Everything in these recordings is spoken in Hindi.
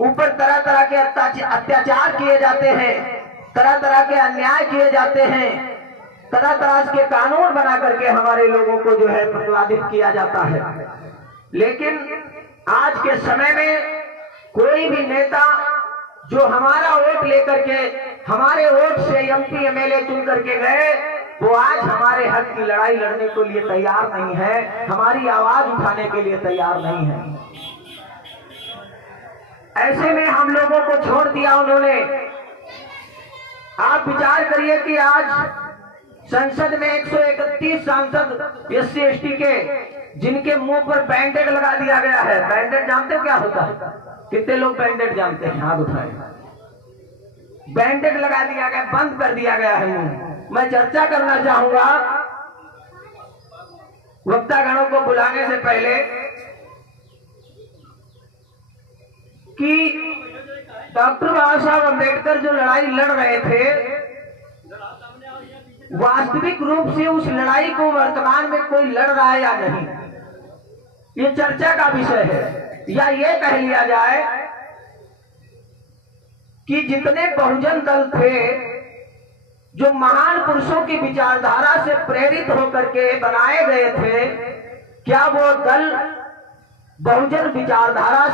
ऊपर तरह तरह के अत्याचार किए जाते हैं, तरह तरह के अन्याय किए जाते हैं, तरह तरह के कानून बना करके हमारे लोगों को जो है प्रतिवादित किया जाता है। लेकिन आज के समय में कोई भी नेता जो हमारा वोट लेकर के, हमारे वोट से एमपी एमएलए चुन करके गए, वो आज हमारे हक की लड़ाई लड़ने के लिए तैयार नहीं है, हमारी आवाज उठाने के लिए तैयार नहीं है। ऐसे में हम लोगों को छोड़ दिया उन्होंने। आप विचार करिए कि आज संसद में 131 सांसद एससी एसटी के, जिनके मुंह पर बैंडेड लगा दिया गया है। बैंडेड जानते हो क्या होता है? कितने लोग बैंडेड जानते हैं? हाथ उठाएं। बैंडेड लगा दिया गया, बंद कर दिया गया है मुंह। मैं चर्चा करना चाहूंगा वक्तागणों को बुलाने से पहले कि डॉक्टर बाबा साहब अम्बेडकर जो लड़ाई लड़ रहे थे, वास्तविक रूप से उस लड़ाई को वर्तमान में कोई लड़ रहा है या नहीं, ये चर्चा का विषय है। या ये कह लिया जाए कि जितने बहुजन दल थे, जो महान पुरुषों की विचारधारा से प्रेरित होकर के बनाए गए थे, क्या वो दल बहुजन विचारधारा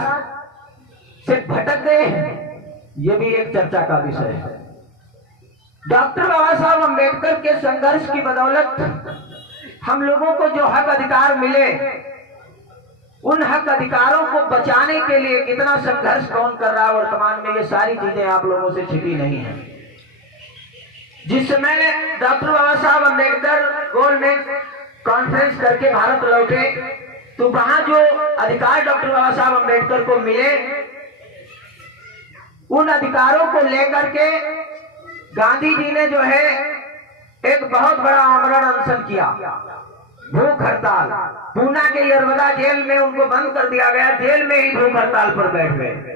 से भटक गए हैं? ये भी एक चर्चा का विषय है। डॉक्टर बाबा साहब अम्बेडकर के संघर्ष की बदौलत हम लोगों को जो हक अधिकार मिले, उन हक अधिकारों को बचाने के लिए कितना संघर्ष कौन कर रहा है वर्तमान में, ये सारी चीजें आप लोगों से छिपी नहीं है। जिस समय डॉक्टर बाबा साहब अम्बेडकर गोलमेज कॉन्फ्रेंस करके भारत लौटे, तो वहां जो अधिकार डॉक्टर बाबा साहब अम्बेडकर को मिले, उन अधिकारों को लेकर के गांधी जी ने जो है एक बहुत बड़ा आमरण अनशन किया, भूख हड़ताल। पूना के यरवदा जेल में उनको बंद कर दिया गया, जेल में ही भूख हड़ताल पर बैठ गए।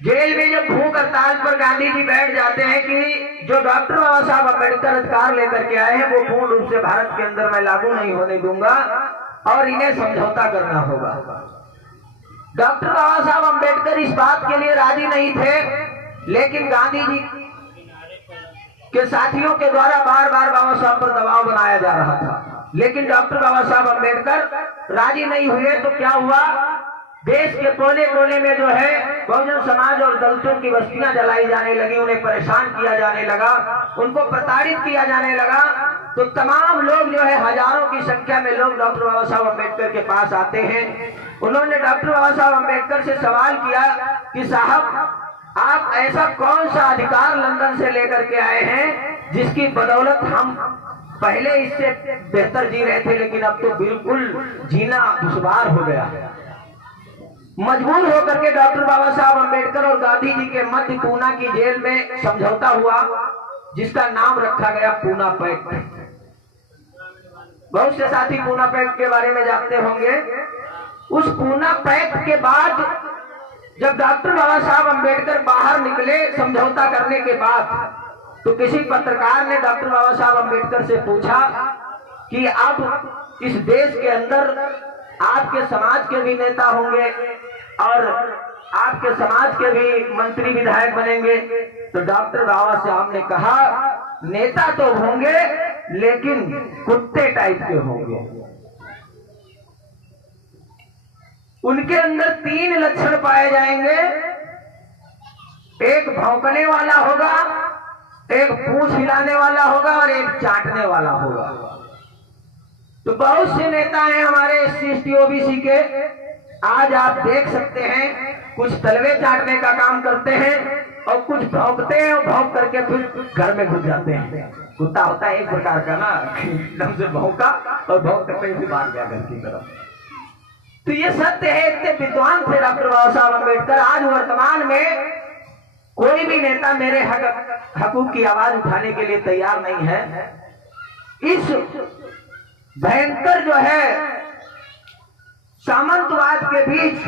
जेल में जब भूख हड़ताल पर गांधी जी बैठ जाते हैं कि जो डॉक्टर बाबा साहब अम्बेडकर अधिकार लेकर के आए हैं, वो पूर्ण रूप से भारत के अंदर मैं लागू नहीं होने दूंगा और इन्हें समझौता करना होगा। डॉक्टर बाबा साहब अम्बेडकर इस बात के लिए राजी नहीं थे, लेकिन गांधी जी के साथियों के द्वारा बार बार बाबा साहब पर दबाव बनाया जा रहा था, लेकिन डॉक्टर बाबा साहब अम्बेडकर राजी नहीं हुए। तो क्या हुआ, देश के कोने कोने में जो है बहुजन समाज और दलितों की बस्तियां जलाई जाने लगी, उन्हें परेशान किया जाने लगा, उनको प्रताड़ित किया जाने लगा। तो तमाम लोग जो है, हजारों की संख्या में लोग डॉक्टर बाबा साहब अम्बेडकर के पास आते हैं। उन्होंने डॉक्टर बाबा साहब अम्बेडकर से सवाल किया कि साहब, आप ऐसा कौन सा अधिकार लंदन से लेकर के आए हैं जिसकी बदौलत हम पहले इससे बेहतर जी रहे थे, लेकिन अब तो बिल्कुल जीना दुश्वार हो गया। मजबूर होकर के डॉक्टर बाबा साहब अम्बेडकर और गांधी जी के मध्य पूना की जेल में समझौता हुआ, जिसका नाम रखा गया पूना पैक्ट। बहुत से साथी पूना पैक्ट के बारे में जानते होंगे। उस पूना पैक्ट के बाद जब डॉक्टर बाबा साहब अम्बेडकर बाहर निकले समझौता करने के बाद, तो किसी पत्रकार ने डॉक्टर बाबा साहब अम्बेडकर से पूछा कि अब इस देश के अंदर आपके समाज के भी नेता होंगे और आपके समाज के भी मंत्री विधायक बनेंगे। तो डॉक्टर बाबा साहब ने कहा, नेता तो होंगे लेकिन कुत्ते टाइप के होंगे। उनके अंदर 3 लक्षण पाए जाएंगे, एक भौंकने वाला होगा, एक पूंछ हिलाने वाला होगा और एक चाटने वाला होगा। तो बहुत से नेता हैं हमारे एससी एसटी ओबीसी के, आज आप देख सकते हैं, कुछ तलवे चाटने का काम करते हैं और कुछ भौंकते हैं और भौंक करके फिर घर में घुस जाते हैं। कुत्ता होता है एक प्रकार का ना, एकदम से भौंका और भौंक करके फिर भाग गया घर की तरफ। तो ये सत्य है, इतने विद्वान थे डॉक्टर बाबा साहब अम्बेडकर। आज वर्तमान में कोई भी नेता मेरे हकूक की आवाज उठाने के लिए तैयार नहीं है। इस भयंकर जो है सामंतवाद के बीच